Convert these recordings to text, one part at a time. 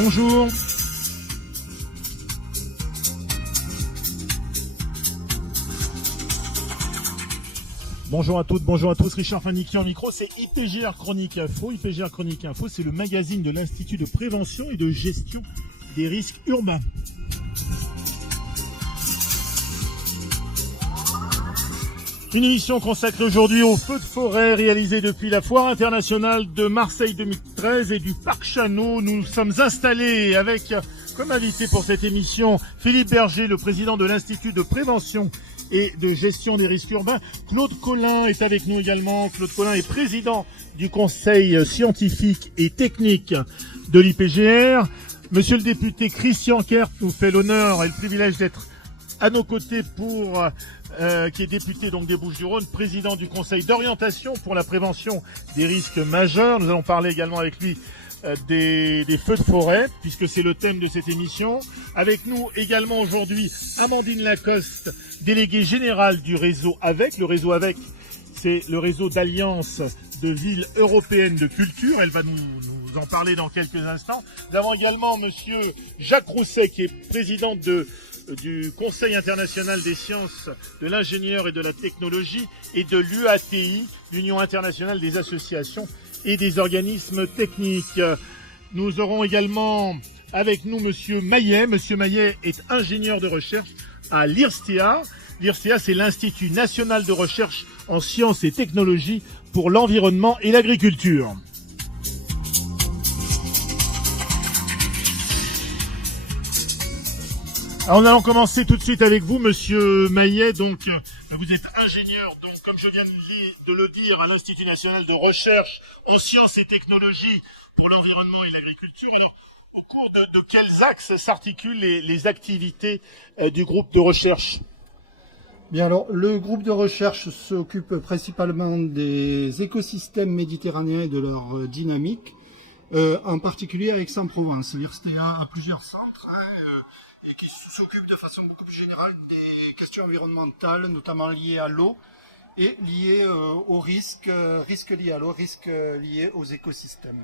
bonjour. Bonjour à toutes, bonjour à tous, Richard Faniki en micro, c'est IPGR Chronique Info. IPGR Chronique Info, c'est le magazine de l'Institut de prévention et de gestion des risques urbains. Une émission consacrée aujourd'hui aux feux de forêt réalisés depuis la Foire internationale de Marseille 2013 et du Parc Chano. Nous sommes installés avec, comme invité pour cette émission, Philippe Berger, le président de l'Institut de prévention et de gestion des risques urbains. Claude Collin est avec nous également. Claude Collin est président du conseil scientifique et technique de l'IPGR. Monsieur le député Christian Kert nous fait l'honneur et le privilège d'être à nos côtés qui est député donc des Bouches-du-Rhône, président du conseil d'orientation pour la prévention des risques majeurs. Nous allons parler également avec lui des feux de forêt, puisque c'est le thème de cette émission. Avec nous également aujourd'hui Amandine Lacoste, déléguée générale du réseau AVEC. Le réseau AVEC, c'est le réseau d'alliance de villes européennes de culture. Elle va nous en parler dans quelques instants. Nous avons également monsieur Jacques Rousset, qui est président du Conseil international des sciences, de l'ingénieur et de la technologie, et de l'UATI, l'Union internationale des associations et des organismes techniques. Nous aurons également avec nous monsieur Maillet. Monsieur Maillet est ingénieur de recherche à l'IRSTEA. L'IRSTEA, c'est l'Institut national de recherche en sciences et technologies pour l'environnement et l'agriculture. Alors, nous allons commencer tout de suite avec vous, monsieur Maillet. Donc, vous êtes ingénieur, donc, comme je viens de le dire, à l'Institut national de recherche en sciences et technologies pour l'environnement et l'agriculture. Alors, au cours de quels axes s'articulent les activités du groupe de recherche ? Bien, alors, le groupe de recherche s'occupe principalement des écosystèmes méditerranéens et de leur dynamique, en particulier à Aix-en-Provence. L'IRSTEA a plusieurs centres, et qui s'occupe de façon beaucoup plus générale des questions environnementales, notamment liées à l'eau et liées aux risques liés à l'eau, risques liés aux écosystèmes.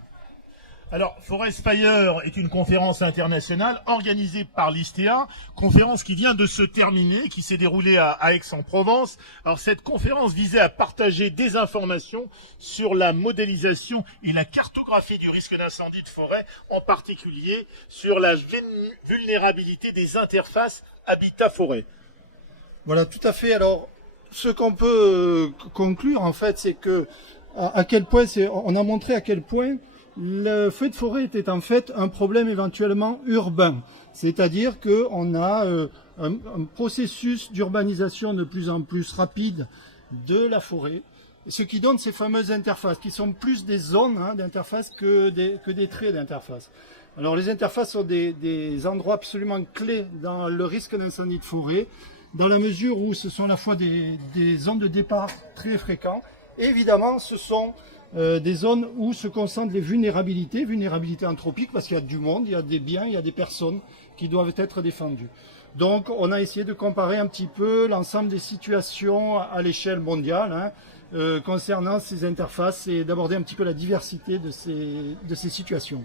Alors, Forest Fire est une conférence internationale organisée par l'IRSTEA, conférence qui vient de se terminer, qui s'est déroulée à Aix-en-Provence. Alors, cette conférence visait à partager des informations sur la modélisation et la cartographie du risque d'incendie de forêt, en particulier sur la vulnérabilité des interfaces habitat-forêt. Voilà, tout à fait. Alors, ce qu'on peut conclure, en fait, c'est que à quel point on a montré à quel point le feu de forêt était en fait un problème éventuellement urbain, c'est-à-dire qu'on a un processus d'urbanisation de plus en plus rapide de la forêt, ce qui donne ces fameuses interfaces, qui sont plus des zones d'interface que des traits d'interface. Alors les interfaces sont des endroits absolument clés dans le risque d'incendie de forêt, dans la mesure où ce sont à la fois des zones de départ très fréquents, et évidemment ce sont des zones où se concentrent les vulnérabilités anthropiques, parce qu'il y a du monde, il y a des biens, il y a des personnes qui doivent être défendues. Donc on a essayé de comparer un petit peu l'ensemble des situations à l'échelle mondiale concernant ces interfaces et d'aborder un petit peu la diversité de ces situations.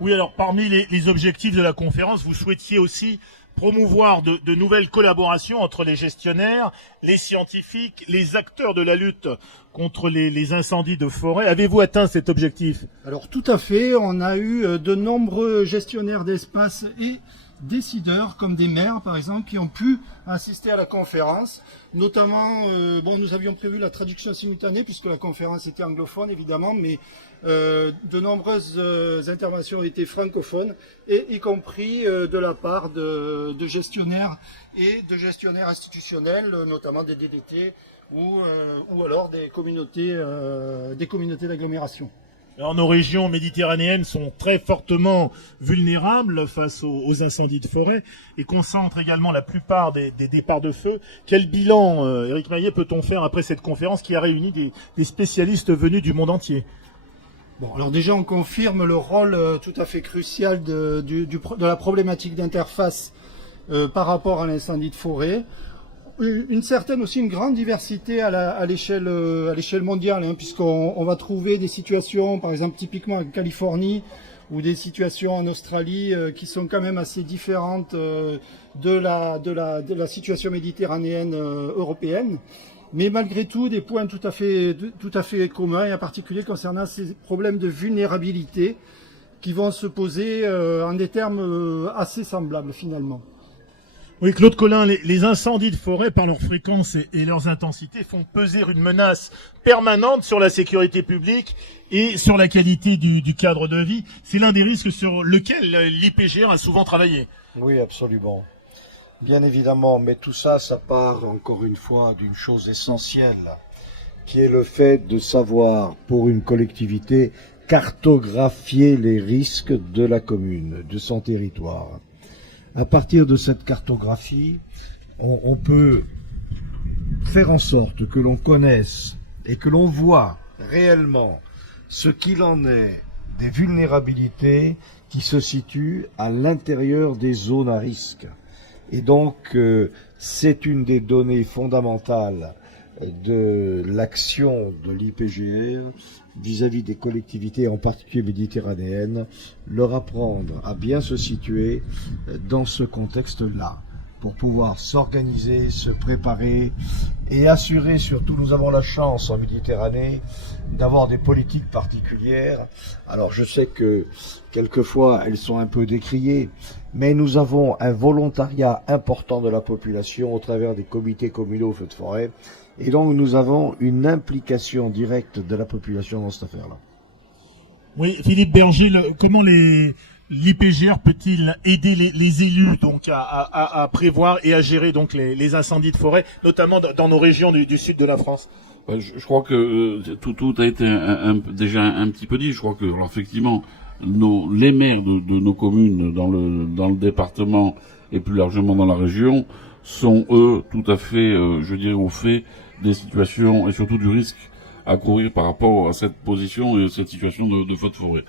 Oui, alors parmi les objectifs de la conférence, vous souhaitiez aussi promouvoir de nouvelles collaborations entre les gestionnaires, les scientifiques, les acteurs de la lutte contre les incendies de forêt. Avez-vous atteint cet objectif ? Alors tout à fait, on a eu de nombreux gestionnaires d'espace et décideurs, comme des maires par exemple, qui ont pu assister à la conférence. Notamment, nous avions prévu la traduction simultanée puisque la conférence était anglophone évidemment, mais de nombreuses interventions ont été francophones, et y compris de la part de gestionnaires et de gestionnaires institutionnels, notamment des DDT ou alors des communautés d'agglomération. Alors, nos régions méditerranéennes sont très fortement vulnérables face aux incendies de forêt et concentrent également la plupart des départs de feu. Quel bilan, Éric Maillet, peut-on faire après cette conférence qui a réuni des spécialistes venus du monde entier ? Bon, alors déjà, on confirme le rôle tout à fait crucial de la problématique d'interface par rapport à l'incendie de forêt. Une grande diversité à l'échelle mondiale, puisqu'on va trouver des situations, par exemple typiquement en Californie, ou des situations en Australie qui sont quand même assez différentes de la situation méditerranéenne européenne. Mais malgré tout, des points tout à fait communs, et en particulier concernant ces problèmes de vulnérabilité qui vont se poser en des termes assez semblables finalement. Oui, Claude Collin, les incendies de forêt, par leur fréquence et leurs intensités, font peser une menace permanente sur la sécurité publique et sur la qualité du cadre de vie. C'est l'un des risques sur lequel l'IPGR a souvent travaillé. Oui, absolument. Bien évidemment, mais tout ça, ça part encore une fois d'une chose essentielle, qui est le fait de savoir, pour une collectivité, cartographier les risques de la commune, de son territoire. À partir de cette cartographie, on peut faire en sorte que l'on connaisse et que l'on voit réellement ce qu'il en est des vulnérabilités qui se situent à l'intérieur des zones à risque. Et donc, c'est une des données fondamentales de l'action de l'IPGR vis-à-vis des collectivités, en particulier méditerranéennes, leur apprendre à bien se situer dans ce contexte-là, pour pouvoir s'organiser, se préparer et assurer, surtout nous avons la chance en Méditerranée d'avoir des politiques particulières. Alors je sais que quelquefois elles sont un peu décriées, mais nous avons un volontariat important de la population au travers des comités communaux feux de forêt, et donc nous avons une implication directe de la population dans cette affaire-là. Oui, Philippe Berger, comment l'IPGR peut-il aider les élus donc à prévoir et à gérer donc les incendies de forêt, notamment dans nos régions du sud de la France? Je crois que tout a été déjà un petit peu dit. Je crois que alors, effectivement les maires de nos communes dans le département et plus largement dans la région sont eux tout à fait, je dirais, au fait des situations et surtout du risque à courir par rapport à cette position et cette situation de feu de forêt.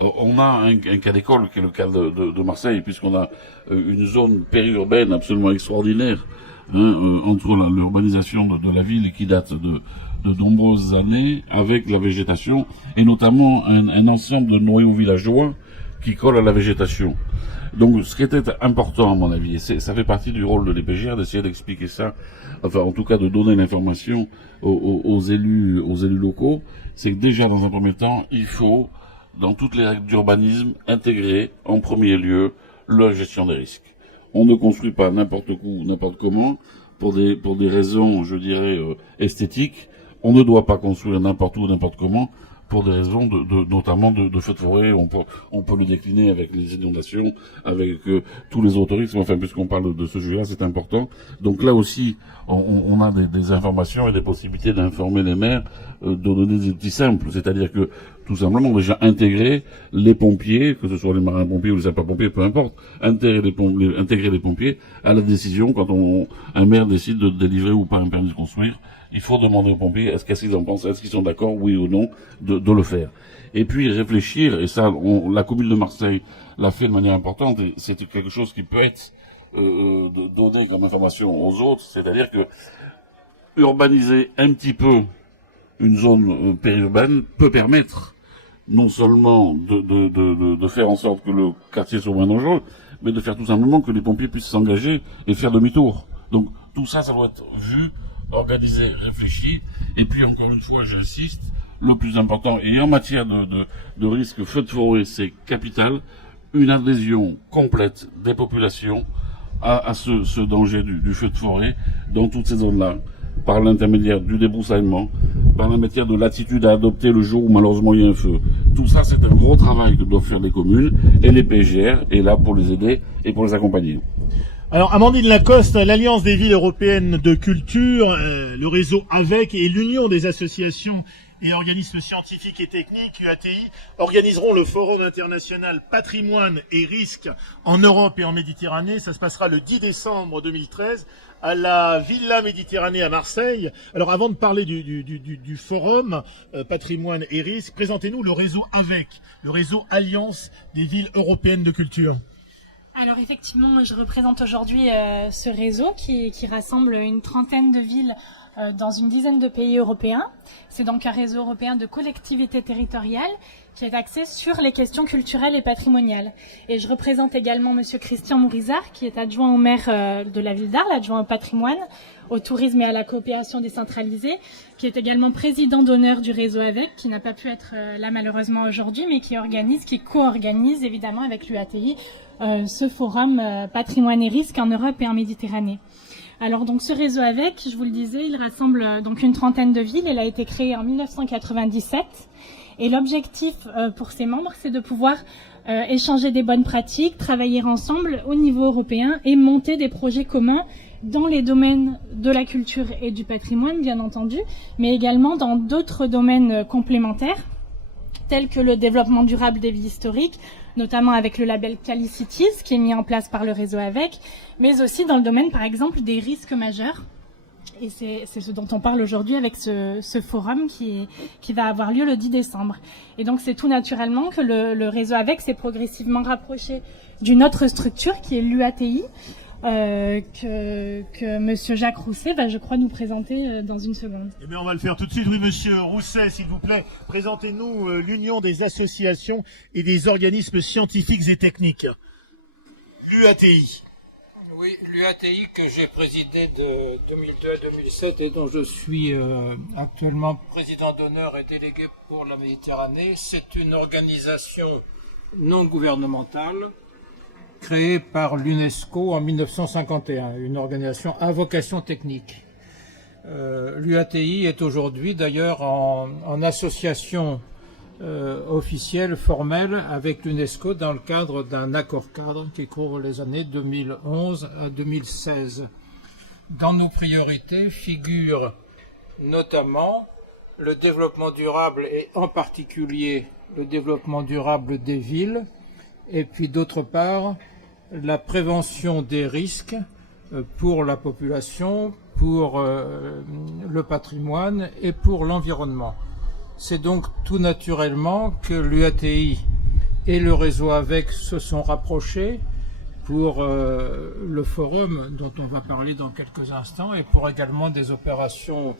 On a un cas d'école qui est le cas de Marseille, puisqu'on a une zone périurbaine absolument extraordinaire entre l'urbanisation de la ville qui date de nombreuses années, avec la végétation et notamment un ensemble de noyaux villageois qui collent à la végétation. Donc ce qui était important à mon avis, et ça fait partie du rôle de l'IPGR d'essayer d'expliquer ça, enfin en tout cas de donner l'information aux élus locaux, c'est que déjà dans un premier temps, il faut dans toutes les règles d'urbanisme intégrer en premier lieu la gestion des risques. On ne construit pas n'importe où, n'importe comment, pour des raisons, je dirais, esthétiques. On ne doit pas construire n'importe où, n'importe comment, pour des raisons notamment de feux de forêt. On peut le décliner avec les inondations, avec tous les autres risques. Enfin, puisqu'on parle de ce sujet-là, c'est important. Donc là aussi, on a des informations et des possibilités d'informer les maires, de donner des outils simples. C'est-à-dire que, tout simplement, déjà intégrer les pompiers, que ce soit les marins-pompiers ou les sapeurs-pompiers, peu importe, intégrer les pompiers à la décision quand un maire décide de délivrer ou pas un permis de construire. Il faut demander aux pompiers, qu'est-ce qu'ils en pensent, est-ce qu'ils sont d'accord, oui ou non, de le faire. Et puis réfléchir, et ça, la commune de Marseille l'a fait de manière importante, et c'est quelque chose qui peut être donné comme information aux autres, c'est-à-dire que urbaniser un petit peu une zone périurbaine peut permettre non seulement de faire en sorte que le quartier soit moins dangereux, mais de faire tout simplement que les pompiers puissent s'engager et faire demi-tour. Donc tout ça, ça doit être vu, organisé, réfléchi, et puis encore une fois, j'insiste, le plus important, et en matière de risque feu de forêt, c'est capital, une adhésion complète des populations à ce danger du feu de forêt dans toutes ces zones-là, par l'intermédiaire du débroussaillement, par l'intermédiaire de l'attitude à adopter le jour où malheureusement il y a un feu. Tout ça, c'est un gros travail que doivent faire les communes, et les PGR est là pour les aider et pour les accompagner. Alors, Amandine Lacoste, l'Alliance des villes européennes de culture, le réseau AVEC et l'Union des associations et organismes scientifiques et techniques, UATI, organiseront le Forum international Patrimoine et Risques en Europe et en Méditerranée. Ça se passera le 10 décembre 2013 à la Villa Méditerranée à Marseille. Alors, avant de parler du Forum Patrimoine et Risques, présentez-nous le réseau AVEC, le réseau Alliance des villes européennes de culture. Alors effectivement, je représente aujourd'hui ce réseau qui rassemble une trentaine de villes dans une dizaine de pays européens. C'est donc un réseau européen de collectivités territoriales qui est axé sur les questions culturelles et patrimoniales. Et je représente également Monsieur Christian Mourizard, qui est adjoint au maire de la ville d'Arles, adjoint au patrimoine, au tourisme et à la coopération décentralisée, qui est également président d'honneur du réseau AVEC, qui n'a pas pu être là malheureusement aujourd'hui, mais qui co-organise évidemment avec l'UATI ce forum patrimoine et risques en Europe et en Méditerranée. Alors donc ce réseau AVEC, je vous le disais, il rassemble donc une trentaine de villes. Il a été créé en 1997 et l'objectif pour ses membres, c'est de pouvoir échanger des bonnes pratiques, travailler ensemble au niveau européen et monter des projets communs dans les domaines de la culture et du patrimoine, bien entendu, mais également dans d'autres domaines complémentaires, tels que le développement durable des villes historiques, notamment avec le label Cali-Cities, qui est mis en place par le réseau AVEC, mais aussi dans le domaine, par exemple, des risques majeurs. Et c'est ce dont on parle aujourd'hui avec ce forum qui va avoir lieu le 10 décembre. Et donc, c'est tout naturellement que le réseau AVEC s'est progressivement rapproché d'une autre structure qui est l'UATI, que Monsieur Jacques Rousset va, je crois, nous présenter dans une seconde. Eh bien, on va le faire tout de suite. Oui, Monsieur Rousset, s'il vous plaît, présentez-nous l'Union des associations et des organismes scientifiques et techniques. L'UATI. Oui, l'UATI que j'ai présidé de 2002 à 2007 et dont je suis actuellement président d'honneur et délégué pour la Méditerranée, c'est une organisation non gouvernementale créée par l'UNESCO en 1951, une organisation à vocation technique. L'UATI est aujourd'hui d'ailleurs en association officielle, formelle avec l'UNESCO dans le cadre d'un accord-cadre qui couvre les années 2011 à 2016. Dans nos priorités figurent notamment le développement durable et en particulier le développement durable des villes et puis d'autre part la prévention des risques pour la population, pour le patrimoine et pour l'environnement. C'est donc tout naturellement que l'UATI et le réseau AVEC se sont rapprochés pour le forum dont on va parler dans quelques instants et pour également des opérations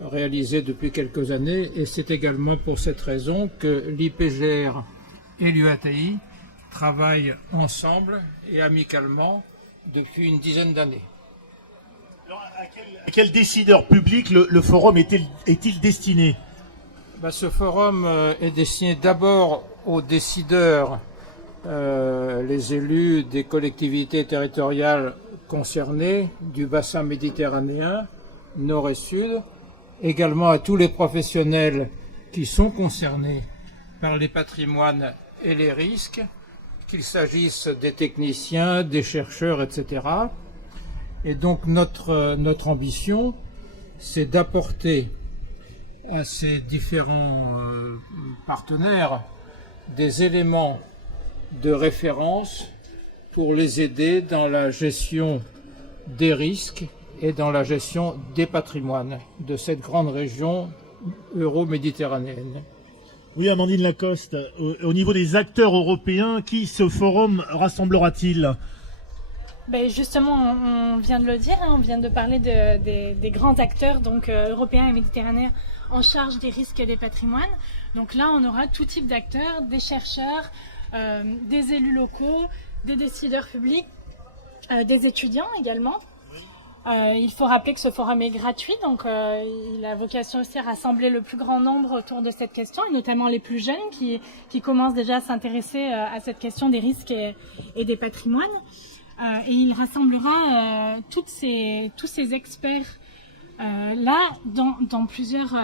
réalisées depuis quelques années. Et c'est également pour cette raison que l'IPGR et l'UATI travaillent ensemble et amicalement depuis une dizaine d'années. Alors, à quel décideur public le forum est-il destiné ? Ce forum est destiné d'abord aux décideurs, les élus des collectivités territoriales concernées du bassin méditerranéen, nord et sud, également à tous les professionnels qui sont concernés par les patrimoines et les risques, qu'il s'agisse des techniciens, des chercheurs, etc. Et donc notre ambition, c'est d'apporter à ces différents partenaires des éléments de référence pour les aider dans la gestion des risques et dans la gestion des patrimoines de cette grande région euro-méditerranéenne. Oui, Amandine Lacoste, au niveau des acteurs européens, qui ce forum rassemblera-t-il ? Justement, on vient de le dire, on vient de parler des grands acteurs donc européens et méditerranéens en charge des risques et des patrimoines. Donc là, on aura tout type d'acteurs, des chercheurs, des élus locaux, des décideurs publics, des étudiants également. Il faut rappeler que ce forum est gratuit, donc il a vocation aussi à rassembler le plus grand nombre autour de cette question, et notamment les plus jeunes qui commencent déjà à s'intéresser à cette question des risques et des patrimoines. Et il rassemblera tous ces experts là dans plusieurs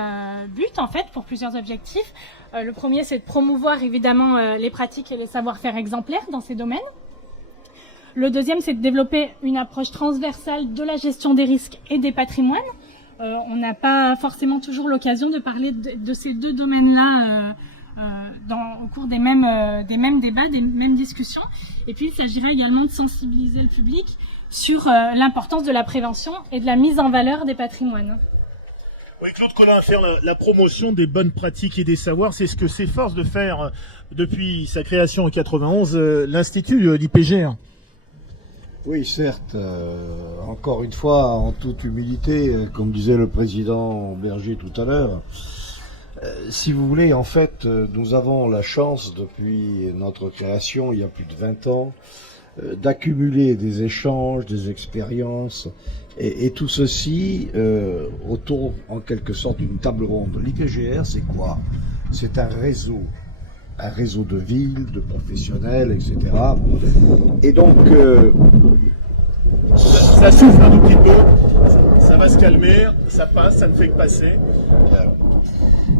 buts en fait, pour plusieurs objectifs. Le premier, c'est de promouvoir évidemment les pratiques et les savoir-faire exemplaires dans ces domaines. Le deuxième, c'est de développer une approche transversale de la gestion des risques et des patrimoines. On n'a pas forcément toujours l'occasion de parler de ces deux domaines-là au cours des mêmes débats, des mêmes discussions. Et puis, il s'agirait également de sensibiliser le public sur l'importance de la prévention et de la mise en valeur des patrimoines. Oui, Claude Collin, faire la promotion des bonnes pratiques et des savoirs, c'est ce que s'efforce de faire depuis sa création en 91 l'Institut, l'IPGR. Oui, certes, encore une fois, en toute humilité, comme disait le président Berger tout à l'heure, si vous voulez, en fait, nous avons la chance, depuis notre création, il y a plus de 20 ans, d'accumuler des échanges, des expériences, et tout ceci autour, en quelque sorte, d'une table ronde. L'IPGR, c'est quoi? C'est un réseau de villes, de professionnels, etc. Et donc... Ça souffle un tout petit peu, ça va se calmer, ça passe, ça ne fait que passer.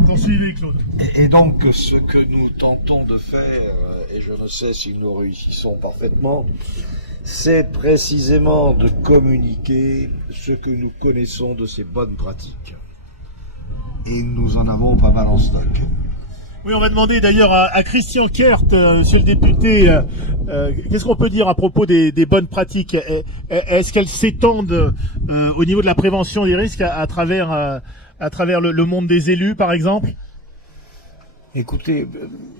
Poursuivez, Claude. Et donc, ce que nous tentons de faire, et je ne sais si nous réussissons parfaitement, c'est précisément de communiquer ce que nous connaissons de ces bonnes pratiques. Et nous en avons pas mal en stock. Oui, on va demander d'ailleurs à Christian Kert, monsieur le député, qu'est-ce qu'on peut dire à propos des bonnes pratiques? Est-ce qu'elles s'étendent au niveau de la prévention des risques à travers le monde des élus, par exemple? Écoutez,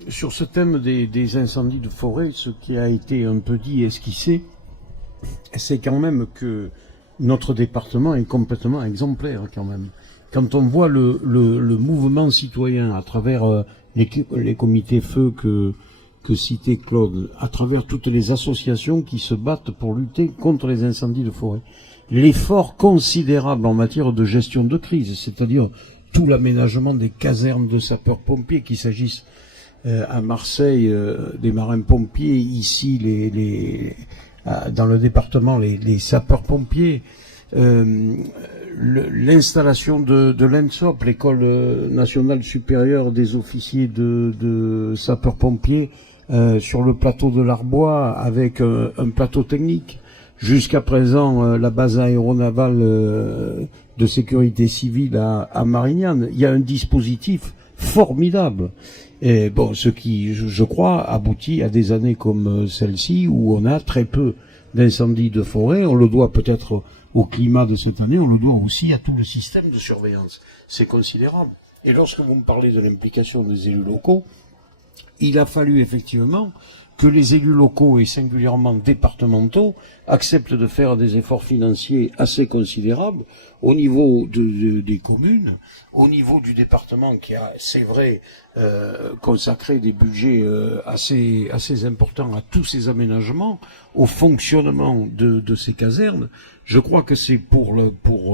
sur ce thème des incendies de forêt, ce qui a été un peu dit et esquissé, c'est quand même que notre département est complètement exemplaire quand même. Quand on voit le mouvement citoyen à travers les comités feu que citait Claude, à travers toutes les associations qui se battent pour lutter contre les incendies de forêt, l'effort considérable en matière de gestion de crise, c'est-à-dire tout l'aménagement des casernes de sapeurs-pompiers, qu'il s'agisse à Marseille des marins-pompiers, ici dans le département les sapeurs-pompiers, l'installation de l'ENSOP, l'école nationale supérieure des officiers de sapeurs-pompiers, sur le plateau de l'Arbois avec un plateau technique. Jusqu'à présent, la base aéronavale de sécurité civile à Marignane, il y a un dispositif formidable. Et bon, ce qui, je crois, aboutit à des années comme celle-ci où on a très peu d'incendies de forêt. On le doit peut-être au climat de cette année, on le doit aussi à tout le système de surveillance. C'est considérable. Et lorsque vous me parlez de l'implication des élus locaux, il a fallu effectivement que les élus locaux et singulièrement départementaux acceptent de faire des efforts financiers assez considérables au niveau des communes, au niveau du département qui a, c'est vrai, consacré des budgets assez importants à tous ces aménagements, au fonctionnement de ces casernes. Je crois que c'est pour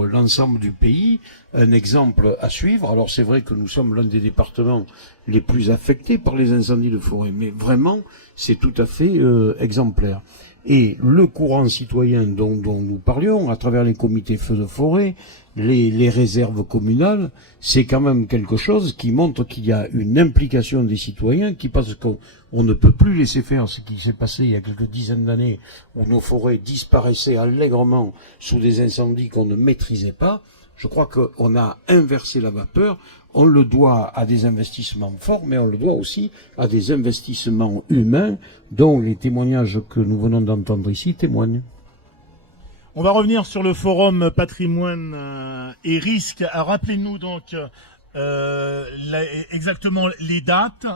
l'ensemble du pays un exemple à suivre. Alors c'est vrai que nous sommes l'un des départements les plus affectés par les incendies de forêt, mais vraiment c'est tout à fait exemplaire. Et le courant citoyen dont nous parlions, à travers les comités feux de forêt, les réserves communales, c'est quand même quelque chose qui montre qu'il y a une implication des citoyens qui, parce qu'on ne peut plus laisser faire ce qui s'est passé il y a quelques dizaines d'années où nos forêts disparaissaient allègrement sous des incendies qu'on ne maîtrisait pas. Je crois qu'on a inversé la vapeur. On le doit à des investissements forts, mais on le doit aussi à des investissements humains dont les témoignages que nous venons d'entendre ici témoignent. On va revenir sur le forum patrimoine et risques. Rappelez-nous donc exactement les dates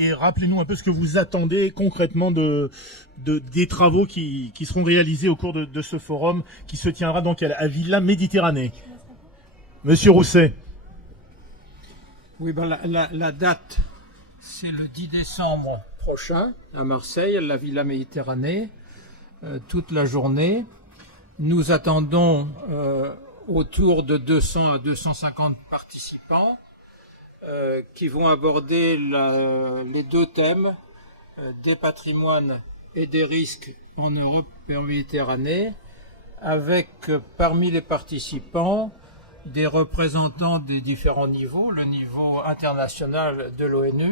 et rappelez-nous un peu ce que vous attendez concrètement des travaux qui seront réalisés au cours de ce forum qui se tiendra donc à Villa Méditerranée. Monsieur Rousset. Oui, la date, c'est le 10 décembre prochain à Marseille, à la Villa Méditerranée, toute la journée. Nous attendons autour de 200 à 250 participants qui vont aborder les deux thèmes des patrimoines et des risques en Europe et en Méditerranée, avec parmi les participants des représentants des différents niveaux, le niveau international de l'ONU,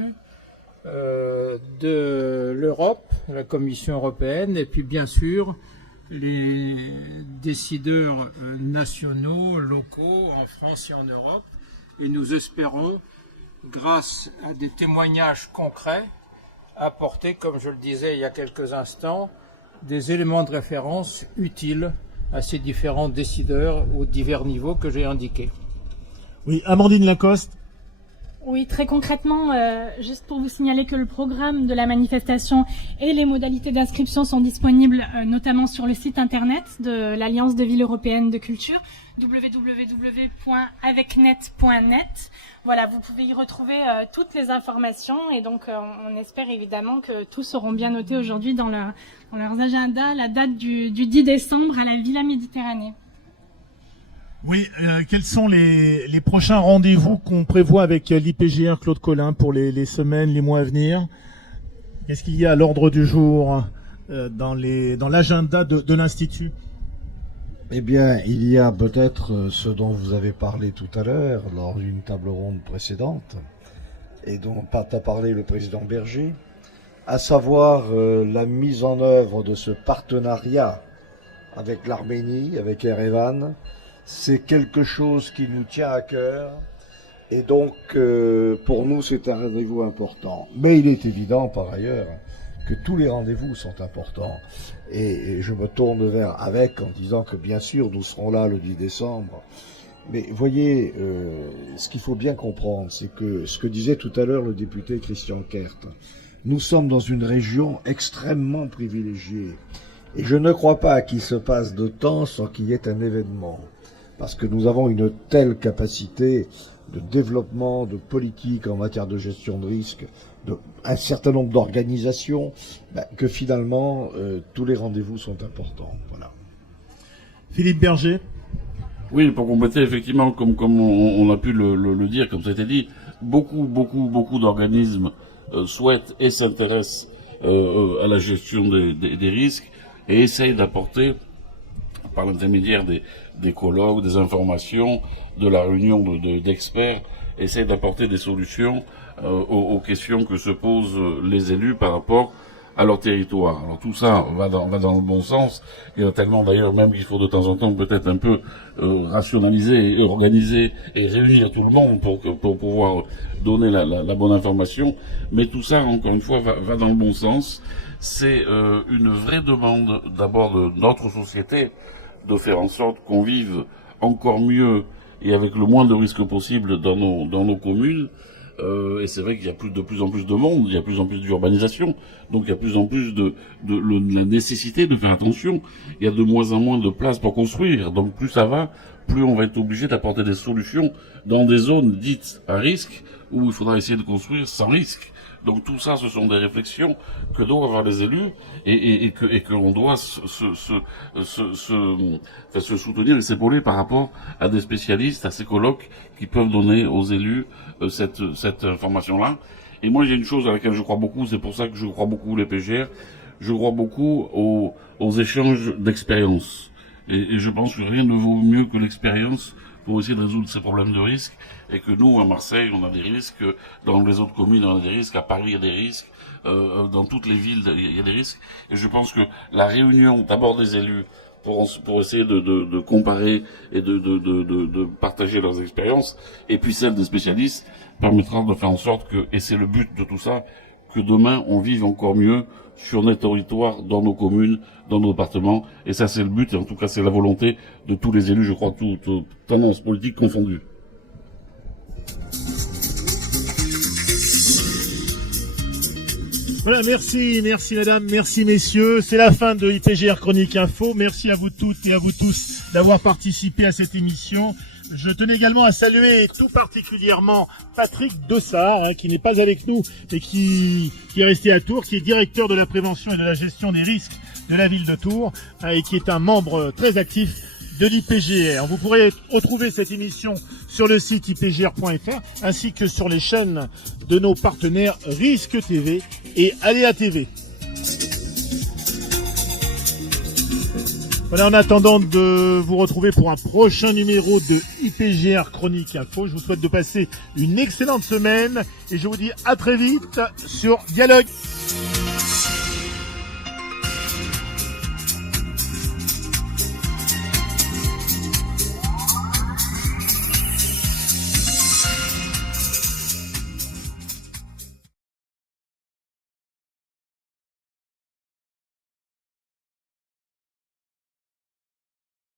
de l'Europe, la Commission européenne, et puis bien sûr les décideurs nationaux, locaux, en France et en Europe. Et nous espérons, grâce à des témoignages concrets, apporter, comme je le disais il y a quelques instants, des éléments de référence utiles à ces différents décideurs aux divers niveaux que j'ai indiqués. Oui, Amandine Lacoste. Oui, très concrètement, juste pour vous signaler que le programme de la manifestation et les modalités d'inscription sont disponibles notamment sur le site internet de l'Alliance de Villes Européennes de Culture, www.avecnet.net. Voilà, vous pouvez y retrouver toutes les informations et donc on espère évidemment que tous seront bien notés aujourd'hui dans leurs agendas, la date du 10 décembre à la Villa Méditerranée. Oui, quels sont les prochains rendez-vous qu'on prévoit avec l'IPGR Claude Collin pour les semaines, les mois à venir? Qu'est-ce qu'il y a à l'ordre du jour dans l'agenda de l'Institut? Eh bien, il y a peut-être ce dont vous avez parlé tout à l'heure lors d'une table ronde précédente et dont a parlé le président Berger, à savoir la mise en œuvre de ce partenariat avec l'Arménie, avec Erevan. C'est quelque chose qui nous tient à cœur et donc pour nous c'est un rendez-vous important. Mais il est évident par ailleurs que tous les rendez-vous sont importants et je me tourne vers avec en disant que bien sûr nous serons là le 10 décembre. Mais voyez, ce qu'il faut bien comprendre, c'est que ce que disait tout à l'heure le député Christian Kert, nous sommes dans une région extrêmement privilégiée et je ne crois pas qu'il se passe de temps sans qu'il y ait un événement. Parce que nous avons une telle capacité de développement, de politique en matière de gestion de risque, un certain nombre d'organisations, que finalement, tous les rendez-vous sont importants. Voilà. Philippe Berger. Oui, pour compléter, effectivement, comme on a pu le dire, comme ça a été dit, beaucoup d'organismes souhaitent et s'intéressent à la gestion des risques et essayent d'apporter, par l'intermédiaire des colloques, des informations, de la réunion d'experts, essayer d'apporter des solutions aux questions que se posent les élus par rapport à leur territoire. Alors tout ça va dans le bon sens. Il y a tellement d'ailleurs même qu'il faut de temps en temps peut-être un peu rationaliser, et organiser et réunir tout le monde pour pouvoir donner la bonne information. Mais tout ça, encore une fois, va dans le bon sens. C'est une vraie demande d'abord de notre société, de faire en sorte qu'on vive encore mieux et avec le moins de risques possible dans nos communes. Et c'est vrai qu'il y a de plus en plus de monde, il y a de plus en plus d'urbanisation, donc il y a de plus en plus de la nécessité de faire attention. Il y a de moins en moins de place pour construire, donc plus ça va, plus on va être obligé d'apporter des solutions dans des zones dites à risque, où il faudra essayer de construire sans risque. Donc tout ça, ce sont des réflexions que doivent avoir les élus et que l'on doit se soutenir et s'épauler par rapport à des spécialistes, à ces colloques qui peuvent donner aux élus cette information-là. Et moi, il y a une chose à laquelle je crois beaucoup, c'est pour ça que je crois beaucoup les PGR, je crois beaucoup aux échanges d'expériences. Et je pense que rien ne vaut mieux que l'expérience pour essayer de résoudre ces problèmes de risque, et que nous, à Marseille, on a des risques, dans les autres communes, on a des risques, à Paris, il y a des risques, dans toutes les villes, il y a des risques, et je pense que la réunion, d'abord des élus, pour essayer de comparer et de partager leurs expériences, et puis celle des spécialistes, permettra de faire en sorte que, et c'est le but de tout ça, que demain, on vive encore mieux sur nos territoires, dans nos communes, dans nos départements, et ça c'est le but, et en tout cas c'est la volonté de tous les élus, je crois, toutes tendances politiques confondues. Voilà, merci madame, merci messieurs, c'est la fin de IPGR Chronique Info, merci à vous toutes et à vous tous d'avoir participé à cette émission. Je tenais également à saluer tout particulièrement Patrick Dossard, qui n'est pas avec nous, mais qui est resté à Tours, qui est directeur de la prévention et de la gestion des risques de la ville de Tours, et qui est un membre très actif de l'IPGR. Vous pourrez retrouver cette émission sur le site ipgr.fr, ainsi que sur les chaînes de nos partenaires Risque TV et Aléa TV. Voilà, en attendant de vous retrouver pour un prochain numéro de IPGR Chronique Info, je vous souhaite de passer une excellente semaine et je vous dis à très vite sur Dialogue.